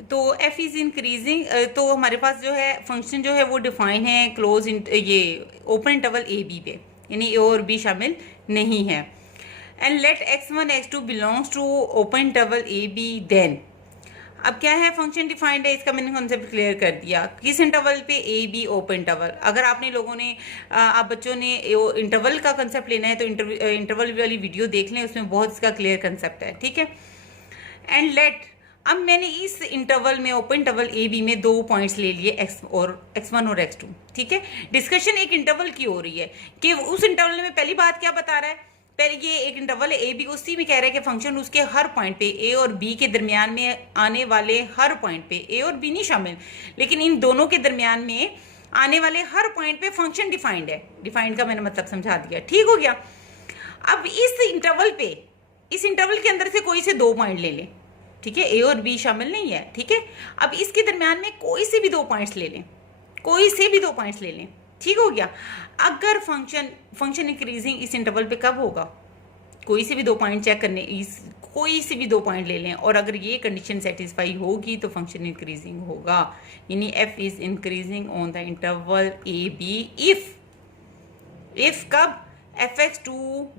तो F is increasing, तो हमारे पास जो है फंक्शन जो है वो डिफाइन है क्लोज ये ओपन इंटरवल ए बी पे, यानी ए और बी शामिल नहीं है। And let x1 x2 belongs to open interval a b then, अब क्या है फंक्शन डिफाइंड है, इसका मैंने कॉन्सेप्ट क्लियर कर दिया। किस इंटरवल पे, ए बी ओपन इंटरवल। अगर आपने लोगों ने आप बच्चों ने इंटरवल का कंसेप्ट लेना है तो इंटरवल वाली वीडियो देख लें, उसमें बहुत इसका क्लियर कंसेप्ट है, ठीक है। एंड लेट, अब मैंने इस इंटरवल में ओपन इंटरवल ए बी में 2 पॉइंट्स ले लिए x1 और x2, ठीक है। डिस्कशन एक इंटरवल की हो रही है कि उस इंटरवल में पहली बात क्या बता रहा है, पहले ये एक इंटरवल है ए बी, उसी में कह रहा है कि फंक्शन उसके हर पॉइंट पे ए और बी के दरमियान में आने वाले हर पॉइंट पे, ए और बी नहीं शामिल, लेकिन इन दोनों के दरमियान में आने वाले हर पॉइंट पे फंक्शन डिफाइंड है। डिफाइंड का मैंने मतलब समझा दिया, ठीक हो गया। अब इस इंटरवल पे, इस इंटरवल के अंदर से कोई से 2 पॉइंट ले लें, ठीक है, ए और बी शामिल नहीं है, ठीक है। अब इसके दरमियान में कोई से भी 2 पॉइंट्स ले लें, कोई से भी 2 पॉइंट्स ले लें, ठीक हो गया। अगर फंक्शन इंक्रीजिंग इस इंटरवल पे कब होगा, कोई से भी 2 पॉइंट चेक करने, इस कोई से भी 2 पॉइंट ले लें, और अगर ये कंडीशन सेटिस्फाई होगी तो फंक्शन इंक्रीजिंग होगा, यानी f is increasing on the interval a b if कब, fx2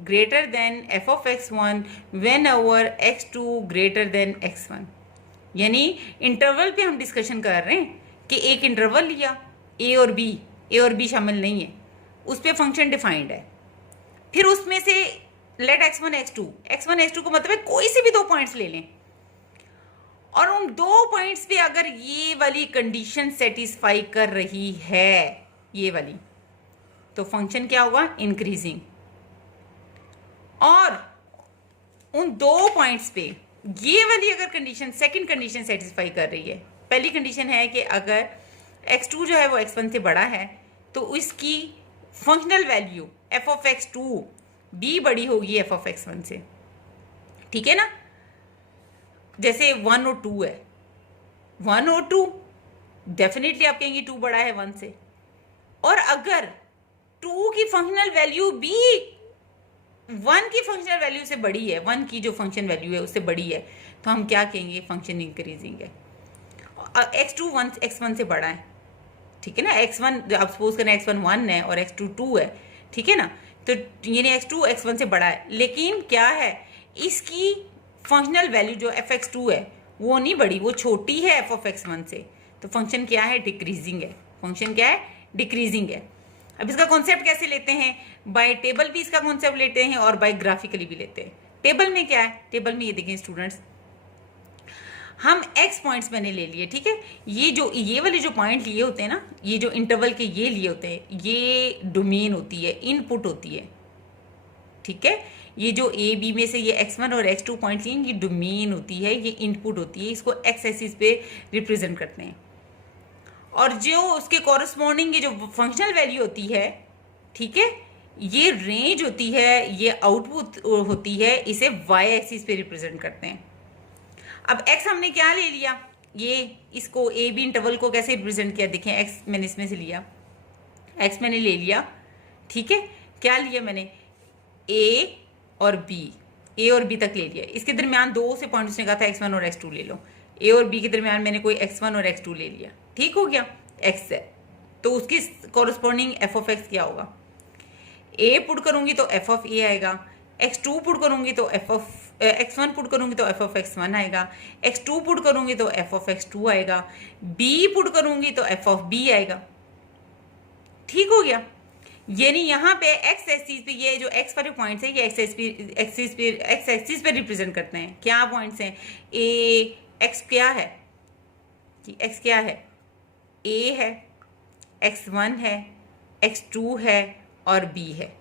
greater than f of x1 when our x2 greater than x1। यानी इंटरवल पे हम डिस्कशन कर रहे हैं कि एक इंटरवल लिया ए और बी शामिल नहीं है, उस पर फंक्शन डिफाइंड है, फिर उसमें से लेट x1 x2 को मतलब है कोई से भी 2 पॉइंट्स ले लें, और उन 2 पॉइंट्स पे अगर ये वाली कंडीशन सेटिस्फाई कर रही है, ये वाली, तो फंक्शन क्या होगा, इंक्रीजिंग। और उन 2 पॉइंट्स पे ये वाली अगर कंडीशन, सेकंड कंडीशन सेटिस्फाई कर रही है, पहली कंडीशन है कि अगर x2 जो है वो x1 से बड़ा है तो इसकी functional value f of x2 भी बड़ी होगी f of x1 से, ठीक है ना। जैसे 1 और 2 है, 1 और 2 डेफिनेटली आप कहेंगे 2 बड़ा है 1 से, और अगर 2 की फंक्शनल वैल्यू भी 1 की फंक्शनल वैल्यू से बड़ी है, 1 की जो फंक्शन वैल्यू है उससे बड़ी है, तो हम क्या कहेंगे, फंक्शन इंक्रीजिंग है। x2 x1 से बड़ा है, ठीक है ना, x1 आप सपोज करें x1 1 है और x2 2 है, ठीक है ना, तो यानी x2 x1 से बड़ा है, लेकिन क्या है, इसकी फंक्शनल वैल्यू जो fx2 है वो नहीं बड़ी, वो छोटी है f of x1 से, तो फंक्शन क्या है, डिक्रीजिंग है। फंक्शन क्या है, डिक्रीजिंग है। अब इसका कॉन्सेप्ट कैसे लेते हैं, बाय टेबल भी इसका कॉन्सेप्ट लेते हैं और बाय ग्राफिकली भी लेते हैं। टेबल में क्या है, टेबल में ये देखें स्टूडेंट्स, हम x पॉइंट्स मैंने ले लिए, ठीक है, ये वाले जो पॉइंट लिए होते हैं ना, ये जो इंटरवल के ये लिए होते हैं, ये डोमेन होती है, इनपुट होती है, ठीक है। ये जो ए बी में से ये x1 और x2 पॉइंट लिए, ये डोमेन होती है, ये इनपुट होती है, इसको x एक्सिस पे रिप्रेजेंट करते हैं। और जो उसके कॉरस्पॉन्डिंग ये जो फंक्शनल वैल्यू होती है, ठीक है, ये रेंज होती है, ये आउटपुट होती है, इसे y एक्सिस पे रिप्रेजेंट करते हैं। अब x हमने क्या ले लिया, ये इसको ए बी इंटरवल को कैसे रिप्रेजेंट किया, देखें x मैंने इसमें से लिया, x मैंने ले लिया, ठीक है, क्या लिया मैंने, a और b तक ले लिया, इसके दरमियान 2 से पॉइंट उसने कहा था x1 और x2 ले लो, a और b के दरमियान मैंने कोई x1 और x2 ले लिया, ठीक हो गया, x है, तो उसकी कॉरस्पॉन्डिंग f of x क्या होगा, a पुट करूंगी तो f of a आएगा, x2 पुट करूंगी तो x1 पुट करूंगी तो f of x1 आएगा, x2 पुट करूंगी तो f of x2 आएगा, b पुट करूंगी तो f of b आएगा, ठीक हो गया। यानी यहाँ पे x एक्सिस पे ये जो x वाले पॉइंट्स हैं, ये x एक्सिस पे रिप्रेजेंट करते हैं, क्या पॉइंट्स हैं, x क्या है, x क्या है, a है, x1 है, x2 है और b है।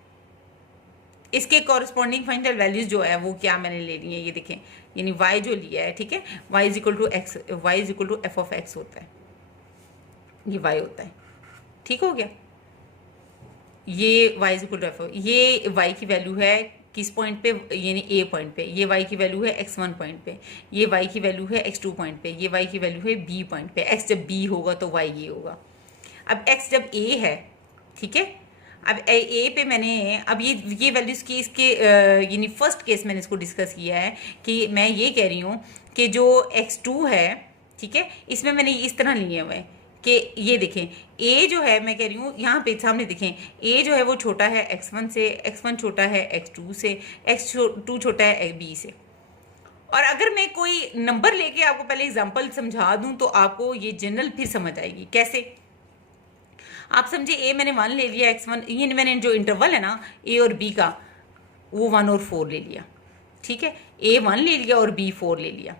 इसके कॉरस्पॉन्डिंग फंक्शनल वैल्यूज जो है वो क्या मैंने ले ली है, ये देखें, यानी y जो लिया है, ठीक है, y is equal to f of x होता है, ये y होता है, ठीक हो गया। ये y is equal to f, ये y की वैल्यू है किस पॉइंट पे, यानी a पॉइंट पे, ये y की वैल्यू है x1 पॉइंट पे, ये y की वैल्यू है x2 पॉइंट पे, ये y की वैल्यू है b पॉइंट पे। x जब b होगा तो y ये होगा। अब x जब a है, ठीक है, अब a पे मैंने अब ये वैल्यूज़ की इसके यानी फर्स्ट केस मैंने इसको डिस्कस किया है कि मैं ये कह रही हूँ कि जो x2 है, ठीक है, इसमें मैंने इस तरह लिए हुए हैं कि ये देखें a जो है, मैं कह रही हूँ यहाँ पे सामने देखें, a जो है वो छोटा है x1 से, x1 छोटा है x2 से, x2 छोटा है b से। और अगर मैं कोई नंबर लेके आपको पहले एग्जांपल समझा दूं तो आपको ये जनरल फिर समझ आएगी। कैसे? आप समझे ए मैंने 1 ले लिया, x1, ये मैंने जो इंटरवल है ना ए और बी का, वो 1 और 4 ले लिया। ठीक है, ए 1 ले लिया और बी 4 ले लिया।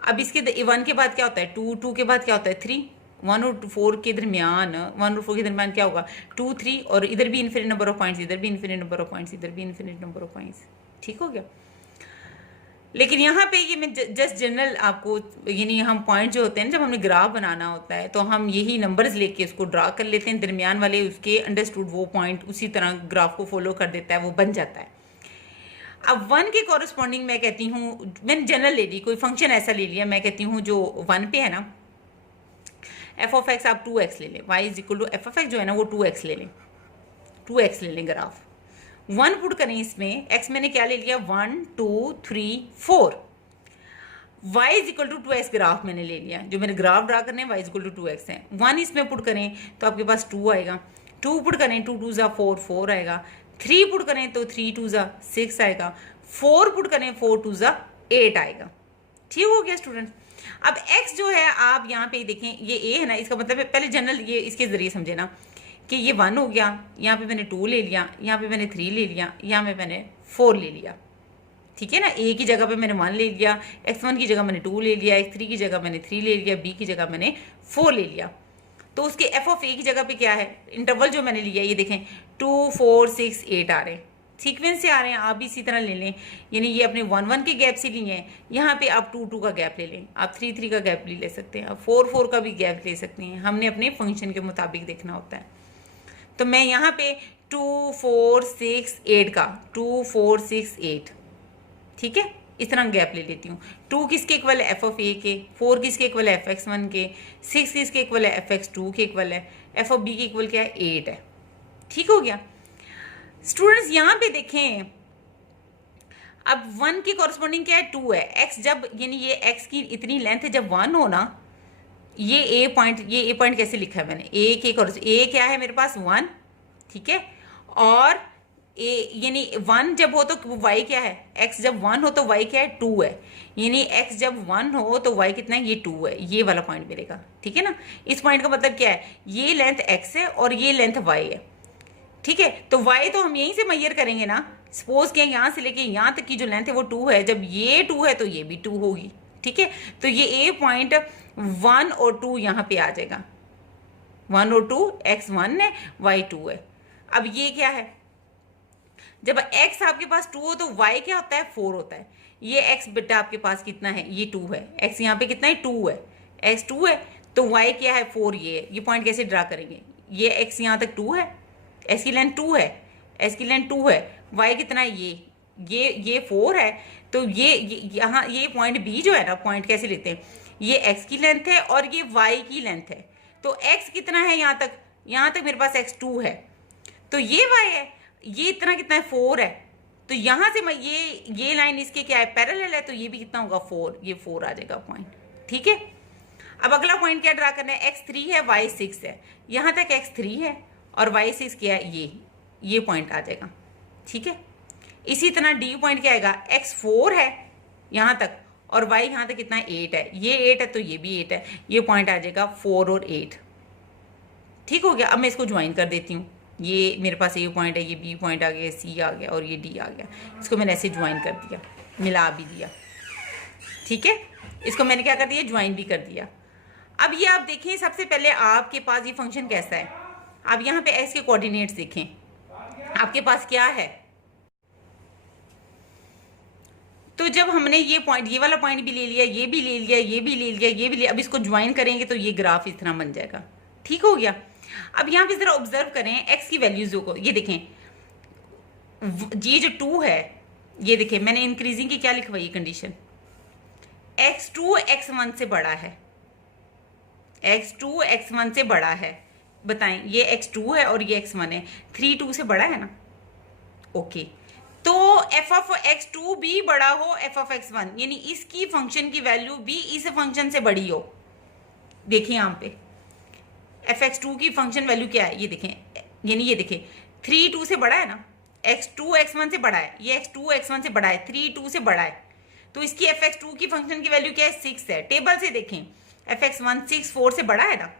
अब इसके 1 के बाद क्या होता है 2, 2 के बाद क्या होता है 3, 1 और 4 के दरमियान, 1 और 4 के दरमियान क्या होगा 2, 3, और इधर भी इन्फिनिट नंबर ऑफ पॉइंट्स, इधर भी इन्फिनिट नंबर ऑफ पॉइंट्स, इधर भी इन्फिनिट नंबर ऑफ पॉइंट्स। ठीक हो गया। लेकिन यहाँ पे ये मैं जस्ट जनरल आपको, यानी हम पॉइंट जो होते हैं जब हमें ग्राफ बनाना होता है तो हम यही नंबर्स लेके उसको ड्रा कर लेते हैं, दरमियान वाले उसके अंडरस्टूड वो पॉइंट उसी तरह ग्राफ को फॉलो कर देता है, वो बन जाता है। अब 1 के कॉरस्पॉन्डिंग मैं कहती हूँ, मैंने जनरल ले ली, कोई फंक्शन ऐसा ले लिया, मैं कहती हूँ जो 1 पे है ना, एफ ऑफ एक्स आप 2x ले लें, y is equal to f of x जो है ना वो 2x ले लें, 2x ले लें ग्राफ। 1 पुट करें इसमें, x मैंने क्या ले लिया 1 2 3 4, y is equal to 2x graph मैंने ले लिया, जो मेरे ग्राफ ड्रा करने y is equal to 2x है। 1 इसमें पुट करें तो आपके पास 2 आएगा, 2 पुट करें 2 2 4 4 आएगा, 3 पुट करें तो 3 2 6 आएगा, 4 पुट करें 4 2 8 आएगा। ठीक हो गया स्टूडेंट। अब x जो है आप यहाँ पे देखें, ये a है ना, इसका मतलब है पहले जनरल ये इसके जरिए समझे ना कि ये 1 हो गया, यहाँ पे मैंने 2 ले लिया, यहाँ पे मैंने 3 ले लिया, यहाँ पे मैंने 4 ले लिया। ठीक है ना, a की जगह पे मैंने 1 ले लिया, x1 की जगह मैंने 2 ले लिया, x3 की जगह मैंने 3 ले लिया, b की जगह मैंने 4 ले लिया। तो उसके f ऑफ a की जगह पे क्या है, इंटरवल जो मैंने लिया ये देखें 2 4 6 8 आ रहे हैं, सीक्वेंस से आ रहे हैं। आप भी इसी तरह ले लें, यानी ये अपने 1 1 के गैप से लिए हैं, यहाँ पे आप 2 2 का गैप ले लें, आप 3 3 का गैप भी ले सकते हैं, आप 4 4 का भी गैप ले सकते हैं, हमने अपने फंक्शन के मुताबिक देखना होता है। तो मैं यहाँ पे 2 4 6 8 का 2 4 6 8, ठीक है, इस तरह गैप ले लेती हूँ। 2 किसके इक्वल है एफ ऑफ ए के, 4 किसके इक्वल है एफ एक्स 1 के, 6 किसके इक्वल है एफ एक्स 2 के इक्वल है, एफ ऑफ बी के इक्वल क्या है 8 है। ठीक हो गया स्टूडेंट्स। यहाँ पे देखें अब 1 की कॉरस्पॉन्डिंग क्या है 2 है, x जब यानी ये x की इतनी लेंथ है जब 1 हो ना, ये a पॉइंट कैसे लिखा है मैंने, a क्या है मेरे पास 1, ठीक है, और a यानी 1 जब हो तो y क्या है, x जब 1 हो तो y क्या है 2 है, यानी x जब 1 हो तो y कितना है ये 2 है, ये वाला पॉइंट मिलेगा। ठीक है ना, इस पॉइंट का मतलब क्या है, ये लेंथ x है और ये लेंथ y है। ठीक है, तो y तो हम यहीं से मेजर करेंगे ना, सपोज किया यहाँ से लेके यहाँ तक की जो लेंथ है वो 2 है, जब ये 2 है तो ये भी 2 होगी। ठीक है, तो ये a पॉइंट 1 और 2 यहाँ पे आ जाएगा, 1 और 2, x 1 है y 2 है। अब ये क्या है, जब x आपके पास 2 हो तो y क्या होता है 4 होता है। ये x बेटा आपके पास कितना है, ये 2 है, x यहाँ पे कितना है 2 है, x 2 है तो y क्या है 4, ये है। ये पॉइंट कैसे ड्रा करेंगे, ये x यहाँ तक 2 है, x की लेंथ 2 है, x की लेंथ 2 है, y कितना है ये 4 है, तो ये यहाँ ये पॉइंट b जो है ना, पॉइंट कैसे लेते हैं, ये x की लेंथ है और ये y की लेंथ है, तो x कितना है यहाँ तक मेरे पास x 2 है, तो ये y है, ये इतना कितना है 4 है, तो यहाँ से मैं ये लाइन इसके क्या है पैरेलल है, तो ये भी कितना होगा 4, ये 4 आ जाएगा पॉइंट। ठीक है, अब अगला पॉइंट क्या ड्रा करना है, x 3 है y 6 है, यहाँ तक x 3 है और y 6 क्या है, ये पॉइंट आ जाएगा। ठीक है, इसी तरह डी पॉइंट क्या आएगा, x 4 है यहाँ तक और y यहाँ तक कितना 8 है, ये 8 है तो ये भी 8 है, ये पॉइंट आ जाएगा 4 और 8। ठीक हो गया। अब मैं इसको ज्वाइन कर देती हूँ, ये मेरे पास ए पॉइंट है, ये बी पॉइंट आ गया, सी आ गया और ये डी आ गया, इसको मैंने ऐसे ज्वाइन कर दिया, मिला भी दिया। ठीक है, इसको मैंने क्या कर दिया, ज्वाइन भी कर दिया। अब ये आप देखें, सबसे पहले आपके पास ये फंक्शन कैसा है, आप यहाँ पे x के कोऑर्डिनेट्स देखें, आपके पास क्या है, तो जब हमने ये पॉइंट, ये वाला पॉइंट भी ले लिया, ये भी ले लिया, ये भी ले लिया, ये भी ले, अब इसको ज्वाइन करेंगे तो ये ग्राफ इस तरह बन जाएगा। ठीक हो गया। अब यहाँ पे जरा ऑब्जर्व करें x की वैल्यूज को, ये देखें ये जो 2 है, ये देखें मैंने इंक्रीजिंग की क्या लिखवाई कंडीशन, x2 x1 से बड़ा है, x2 x1 से बड़ा है, बताएं ये x2 है और ये x1 है, 3 2 से बड़ा है ना, ओके। तो एफ ऑफ एक्स टू भी बड़ा हो एफ ऑफ एक्स वन, यानी इसकी फंक्शन की वैल्यू भी इस फंक्शन से बड़ी हो। देखिए यहाँ पे एफ एक्स टू की फंक्शन वैल्यू क्या है, ये देखें, यानी ये देखें 3 2 से बड़ा है ना, एक्स टू एक्स वन से बड़ा है, ये एक्स टू एक्स वन से बड़ा है, 3 2 से बड़ा है, तो इसकी एफ एक्स टू की फंक्शन की वैल्यू क्या है, 6 है। टेबल से देखें एफ एक्स वन 6 4 से बड़ा है ना,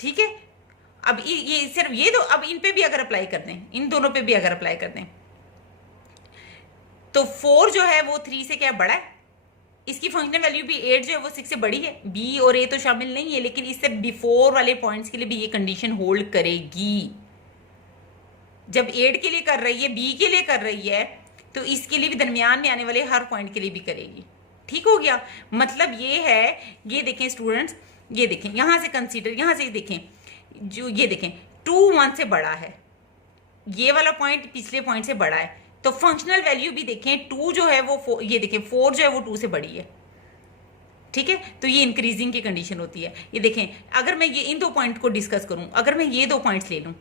ठीक है। अब ये सिर्फ ये दो, अब इन पे भी अगर अप्लाई कर दें, इन दोनों पे भी अगर अप्लाई कर दें, तो 4 जो है वो 3 से क्या बड़ा है, इसकी फंक्शनल वैल्यू भी 8 जो है वो 6 से बड़ी है। बी और ए तो शामिल नहीं है, लेकिन इससे बिफोर वाले पॉइंट्स के लिए भी ये कंडीशन होल्ड करेगी। जब 8 के लिए कर रही है, बी के लिए कर रही है, तो इसके लिए भी दरमियान में आने वाले हर पॉइंट के लिए भी करेगी। ठीक हो गया, मतलब ये है, ये देखें स्टूडेंट्स, ये देखें यहां से कंसीडर, यहां से देखें, जो ये देखें 2 1 से बड़ा है, ये वाला पॉइंट पिछले पॉइंट से बड़ा है, तो फंक्शनल वैल्यू भी देखें 2 जो है वो ये देखें 4 जो है वो 2 से बड़ी है। ठीक है, तो ये इंक्रीजिंग की कंडीशन होती है। ये देखें, अगर मैं ये इन दो पॉइंट को डिस्कस करूं, अगर मैं ये दो पॉइंट्स ले लूं,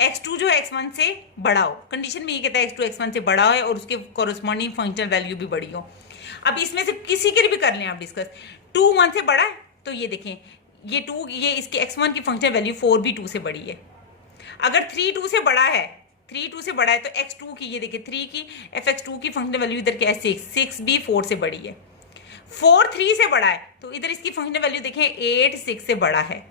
x2 जो x1 से बड़ा हो, कंडीशन में ये कहता है x2 x1 से बड़ा है और उसके कॉरेस्पॉन्डिंग फंक्शनल वैल्यू भी बड़ी हो। अब इसमें से किसी के लिए भी कर लें आप डिस्कस, 2 1 से बड़ा है, तो ये देखें ये 2, ये इसके x1 की फंक्शनल वैल्यू 4 भी 2 से बड़ी है। अगर 3 2 से बड़ा है, 3 2 से बड़ा है, तो x2 की, ये देखिए 3 की fx2 की फंक्शनल वैल्यू इधर क्या है 6, 6 भी 4 से बड़ी है। 4 3 से बड़ा है, तो इधर इसकी फंक्शनल वैल्यू देखें 8 6 से बड़ा है।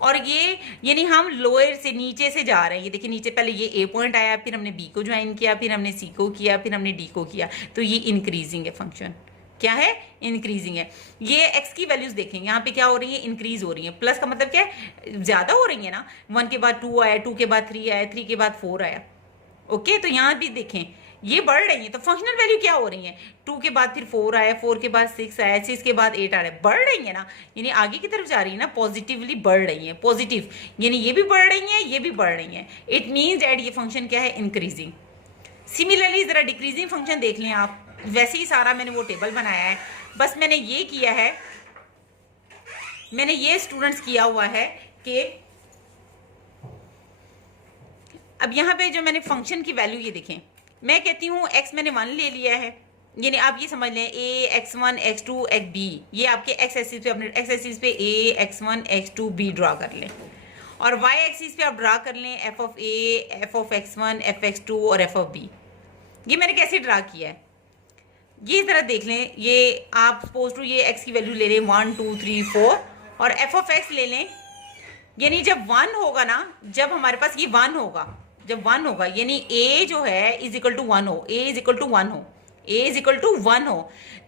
और ये यानी हम लोअर से नीचे से जा रहे हैं, ये देखिए नीचे पहले ये ए पॉइंट आया, फिर हमने बी को ज्वाइन किया, फिर हमने सी को किया, फिर हमने डी को किया, तो ये इंक्रीजिंग है फंक्शन। क्या है, इंक्रीजिंग है। ये एक्स की वैल्यूज देखें, यहाँ पे क्या हो रही है, इंक्रीज हो रही है। प्लस का मतलब क्या है, ज्यादा हो रही है ना, 1 के बाद 2 आया, 2 के बाद 3 आया, 3 के बाद 4 आया। ओके, तो यहाँ भी देखें ये बढ़ रही है, तो फंक्शनल वैल्यू क्या हो रही है, 2 के बाद फिर 4 आया, 4 के बाद 6 आया, 6 के बाद 8 आ रहा है, बढ़ रही है ना, यानी आगे की तरफ जा रही है ना, पॉजिटिवली बढ़ रही है, पॉजिटिव, यानी ये भी बढ़ रही है, ये भी बढ़ रही है। इट मीन्स दैट ये फंक्शन क्या है, इंक्रीजिंग। सिमिलरली जरा डिक्रीजिंग फंक्शन देख लें आप, वैसे ही सारा मैंने वो टेबल बनाया है, बस मैंने ये किया है, मैंने ये स्टूडेंट्स किया हुआ है कि अब यहाँ पे जो मैंने फंक्शन की वैल्यू ये देखें, मैं कहती हूँ x मैंने 1 ले लिया है, यानी आप ये समझ लें a x1 x2 x b, ये आपके x एक्सिस पे, अपने x एक्सिस पे a x1 x2 b draw कर लें, और y एक्सिस पे आप ड्रा कर लें f of a, f of x1, f x2 और f ऑफ b। ये मैंने कैसे ड्रा किया है, ये तरह देख लें, ये आप सपोज टू ये x की वैल्यू ले लें 1 2 3 4 और f ऑफ x ले लें, यानी जब 1 होगा ना, जब हमारे पास ये 1 होगा, जब 1 होगा यानी a जो है इज इक्वल टू 1 हो, a इज इक्वल टू 1 हो, a इज इक्वल टू 1 हो,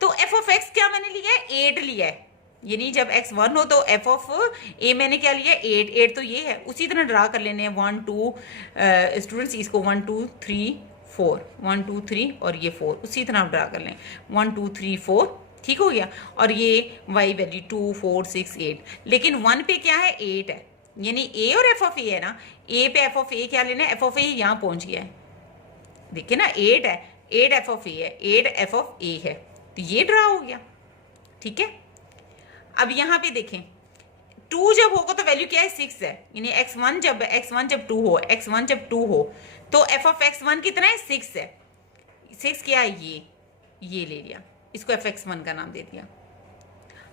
तो f ऑफ x क्या मैंने लिया है, 8 लिया है, यानी जब x 1 हो तो f ऑफ a मैंने क्या लिया है, 8, 8 तो ये है। उसी तरह ड्रा कर लेने हैं 1 2 स्टूडेंट्स, इसको 1 2 3 4, 1 2 3 और ये 4, उसी तरह आप ड्रा कर लें 1 2 3 4, ठीक हो गया। और ये y वैल्यू 2 4 6 8, लेकिन 1 पे क्या है, 8 है, यानी a और f ऑफ a है ना, a पे f ऑफ a क्या लेना है, f ऑफ a यहाँ पहुंच गया है, देखिए ना 8 है, 8 f ऑफ a है, 8 f ऑफ a है, तो ये ड्रा हो गया। ठीक है, अब यहाँ पे देखें 2 जब होगा तो वैल्यू क्या है, 6 है, यानी x1 जब 2 हो, x1 जब 2 हो तो f ऑफ x1 कितना है, 6 है, 6 क्या है, ये ले लिया, इसको f x1 का नाम दे दिया।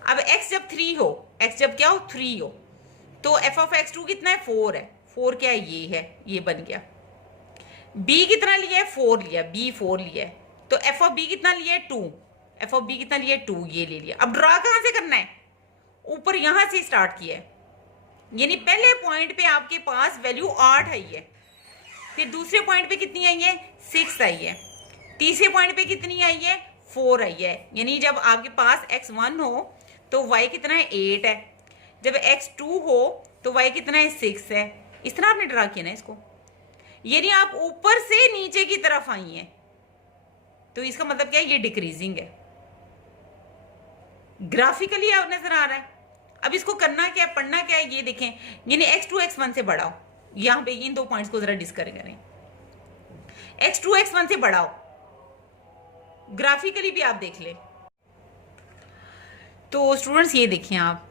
अब x जब 3 हो, x जब क्या हो, 3 हो, तो f ऑफ x2 कितना है, 4 है, 4 क्या है, ये बन गया। b कितना लिया है, 4 लिया, b 4 लिया है, तो f ऑफ b कितना लिया है, 2, f ऑफ b कितना लिया है, 2, ये ले लिया। अब ड्रा कहां से करना है, ऊपर यहां से स्टार्ट किया है, यानी पहले पॉइंट पे आपके पास वैल्यू 8 आई है, फिर दूसरे पॉइंट पे कितनी आई है, 6 आई है, तीसरे पॉइंट पे कितनी आई है, 4 आई है, यानी जब आपके पास x1 हो तो y कितना है, 8 है, जब x2 हो तो y कितना है, 6 है। इस तरह आपने ड्रा किया ना इसको, यानी आप ऊपर से नीचे की तरफ आई हैं, तो इसका मतलब क्या है, ये डिक्रीजिंग है, ग्राफिकली आप नजर आ रहा है। अब इसको करना क्या है, पढ़ना क्या है, ये देखें, यानी x2 x1 से बड़ा हो, यहां पे इन दो पॉइंट्स को जरा डिस्कस करें, x2 x1 से बड़ा हो, ग्राफिकली भी आप देख लें। तो स्टूडेंट्स ये देखें आप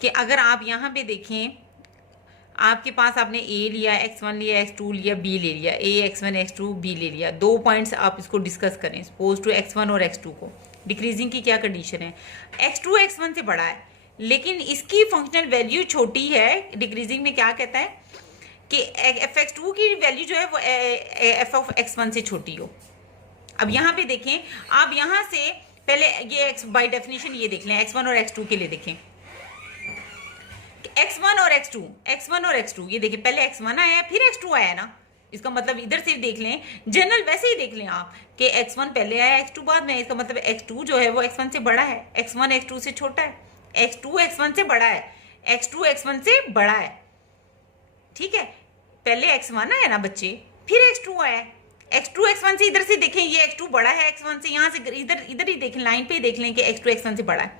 कि अगर आप यहां पे देखें, आपके पास आपने ए लिया, x1 लिया, x2 लिया, b ले लिया, a x1 x2 b ले लिया, 2 पॉइंट्स आप इसको डिस्कस करें सपोज टू x1 और x2 को। डिक्रीजिंग की क्या कंडीशन है, x2 x1 से बड़ा है लेकिन इसकी फंक्शनल वैल्यू छोटी है। डिक्रीजिंग में क्या कहता है कि fx2 की वैल्यू जो है वो f(x1) से छोटी हो। अब यहाँ पे देखें, आप यहाँ से पहले ये बाय डेफिनेशन ये देख लें, x1 और x2 के लिए देखें, x1 और x2 ये देखिए, पहले x1 आया फिर x2 आया ना, इसका मतलब इधर से देख लें, जनरल वैसे ही देख लें आप कि x1 पहले आया x2 बाद में, इसका मतलब x2 जो है वो x1 से बड़ा है, x1 x2 से छोटा है, x2 x1 से बड़ा है, x2 x1 से बड़ा है। ठीक है, पहले x1 आया ना बच्चे, फिर x2 आया, x2 x1 से इधर से देखें, ये x2 बड़ा है x1 से, यहाँ से इधर ही देखें, लाइन पे ही देख लें कि x2 x1 से बड़ा है।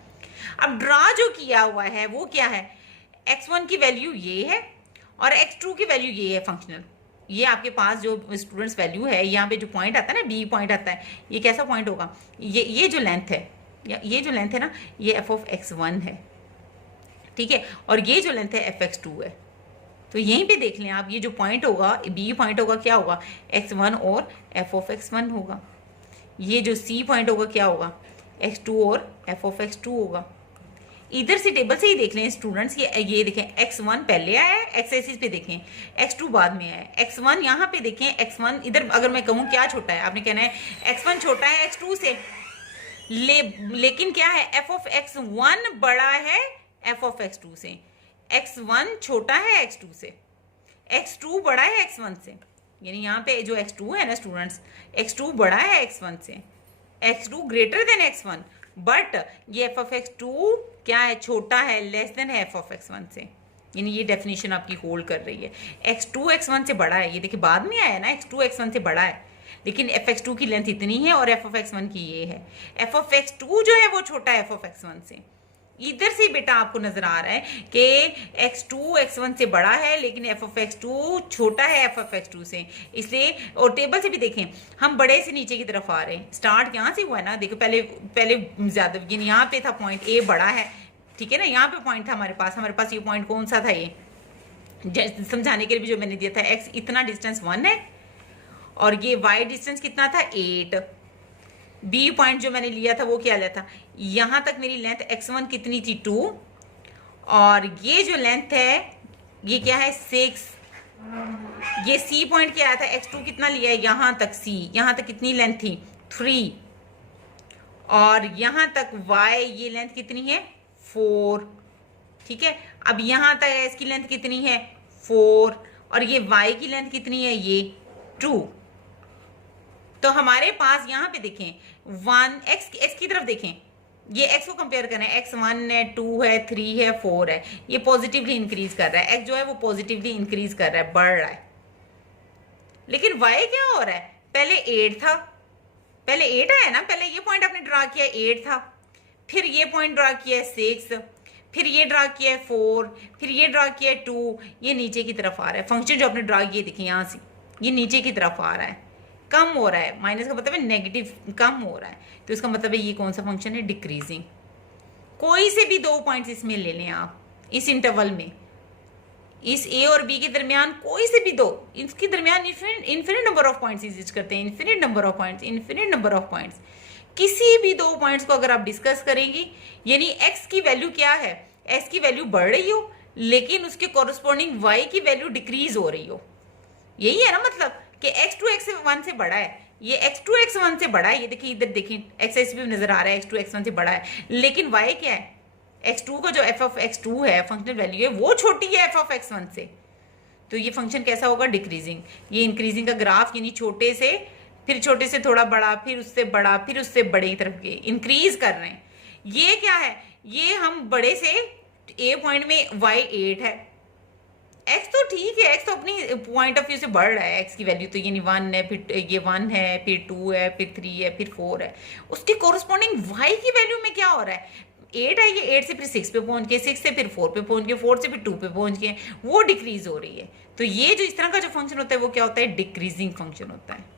अब ड्रा जो किया हुआ है वो क्या है, x1 की वैल्यू ये है और x2 की वैल्यू ये है फंक्शनल। ये आपके पास जो स्टूडेंट्स वैल्यू है, यहाँ पे जो पॉइंट आता है ना, b पॉइंट आता है, ये कैसा पॉइंट होगा, ये जो लेंथ है, ये जो लेंथ है ना, ये f(x1) है। ठीक है, और ये जो लेंथ है f(x2) है। तो यहीं पे देख लें आप, ये जो पॉइंट होगा b पॉइंट होगा क्या होगा, x1 और f(x1) होगा। ये जो c पॉइंट होगा क्या होगा, x2 और f(x2) होगा। इधर से टेबल से ही देख लें स्टूडेंट्स, ये देखें x1 पहले आया है, एक्स एक्सिस पे देखें, x2 बाद में आया है, x1 यहाँ पे देखें, x1 इधर अगर मैं कहूँ क्या छोटा है, आपने कहना है x1 छोटा है x2 से, लेकिन क्या है, f(x1) बड़ा है f(x2) से, x1 छोटा है x2 से, x2 बड़ा है x1 से, यानी यहाँ पे जो x2 है ना स्टूडेंट्स, x2 बड़ा है x1 से, x2 greater than x1, but ये f(x2) क्या है, छोटा है, लेस देन है f(x1) से। यानी ये डेफिनेशन आपकी होल्ड कर रही है, x2 x1 से बड़ा है। ये देखिए बाद में आया ना, x2 x1 से बड़ा है, लेकिन f(x2) की लेंथ इतनी है और f(x1) की ये है, f(x2) जो है वो छोटा है f(x1) से। इधर से बेटा आपको नजर आ रहा है कि x2 x1 से बड़ा है लेकिन f(x2) छोटा है f(x2) से, इसलिए। और टेबल से भी देखें, हम बड़े से नीचे की तरफ आ रहे हैं, स्टार्ट यहाँ से हुआ है ना, देखो पहले ज्यादा, यानी यहाँ पे था पॉइंट a बड़ा है, ठीक है ना, यहाँ पे पॉइंट था हमारे पास ये पॉइंट कौन सा था, ये समझाने के लिए भी जो मैंने दिया था, x इतना डिस्टेंस 1 है और ये y डिस्टेंस कितना था 8। बी पॉइंट जो मैंने लिया था वो क्या लिया था, यहाँ तक मेरी लेंथ x1 कितनी थी 2, और ये जो लेंथ है ये क्या है 6। ये सी पॉइंट क्या आया था, x2 कितना लिया है, यहाँ तक c, यहाँ तक कितनी लेंथ थी 3, और यहाँ तक y ये लेंथ कितनी है 4। ठीक है, अब यहाँ तक इसकी लेंथ कितनी है 4, और ये y की लेंथ कितनी है ये 2। तो हमारे पास यहाँ पे देखें 1 x की तरफ देखें, ये x को कंपेयर करें, x1 है, 2 है, 3 है, 4 है, ये पॉजिटिवली इंक्रीज कर रहा है, x जो है वो पॉजिटिवली इंक्रीज कर रहा है, बढ़ रहा है। लेकिन y क्या हो रहा है, पहले 8 था, पहले 8 आया ना, पहले ये पॉइंट आपने ड्रा किया 8 था, फिर ये पॉइंट ड्रा किया 6, फिर ये ड्रा किया 4, फिर ये ड्रा किया 2, ये नीचे की तरफ आ रहा है। फंक्शन जो आपने ड्रा किया देखिए यहाँ से, ये नीचे की तरफ आ रहा है, कम हो रहा है, माइनस का मतलब है नेगेटिव, कम हो रहा है, तो इसका मतलब है ये कौन सा फंक्शन है, डिक्रीजिंग। कोई से भी 2 पॉइंट्स इसमें ले लें आप, इस इंटरवल में, इस ए और बी के दरमियान कोई से भी 2, इसके दरमियान infinite number of points exist करते हैं, इन्फिनिट नंबर ऑफ पॉइंट्स। किसी भी 2 पॉइंट्स को अगर आप डिस्कस करेंगी, यानी एक्स की वैल्यू क्या है, एक्स की वैल्यू बढ़ रही हो लेकिन उसके कॉरस्पॉन्डिंग वाई की वैल्यू डिक्रीज हो रही हो, यही है ना मतलब कि x2 x1 से बड़ा है, ये x2 x1 से बड़ा है। ये देखिए इधर देखिए एक्स भी नजर आ रहा है, x2 x1 से बड़ा है, लेकिन y क्या है, x2 का जो f(x2) है फंक्शनल वैल्यू है वो छोटी है f(x1) से, तो ये फंक्शन कैसा होगा, डिक्रीजिंग। ये इंक्रीजिंग का ग्राफ, यानी छोटे से फिर छोटे से थोड़ा बड़ा, फिर उससे बड़ा, फिर उससे बड़े की तरफ के इंक्रीज कर रहे हैं। ये क्या है, ये हम बड़े से a पॉइंट में y 8 है, x तो ठीक है, x तो अपनी पॉइंट ऑफ व्यू से बढ़ रहा है, x की वैल्यू तो यानी 1 है, फिर ये 1 है, फिर 2 है, फिर 3 है, फिर 4 है, उसके कोरस्पॉन्डिंग y की वैल्यू में क्या हो रहा है, 8 है, ये 8 से फिर 6 पे पहुंच गए, 6 से फिर 4 पे पहुंच गए, 4 से फिर 2 पे पहुंच गए, वो डिक्रीज हो रही है। तो ये जो इस तरह का जो फंक्शन होता है वो क्या होता है, डिक्रीजिंग फंक्शन होता है।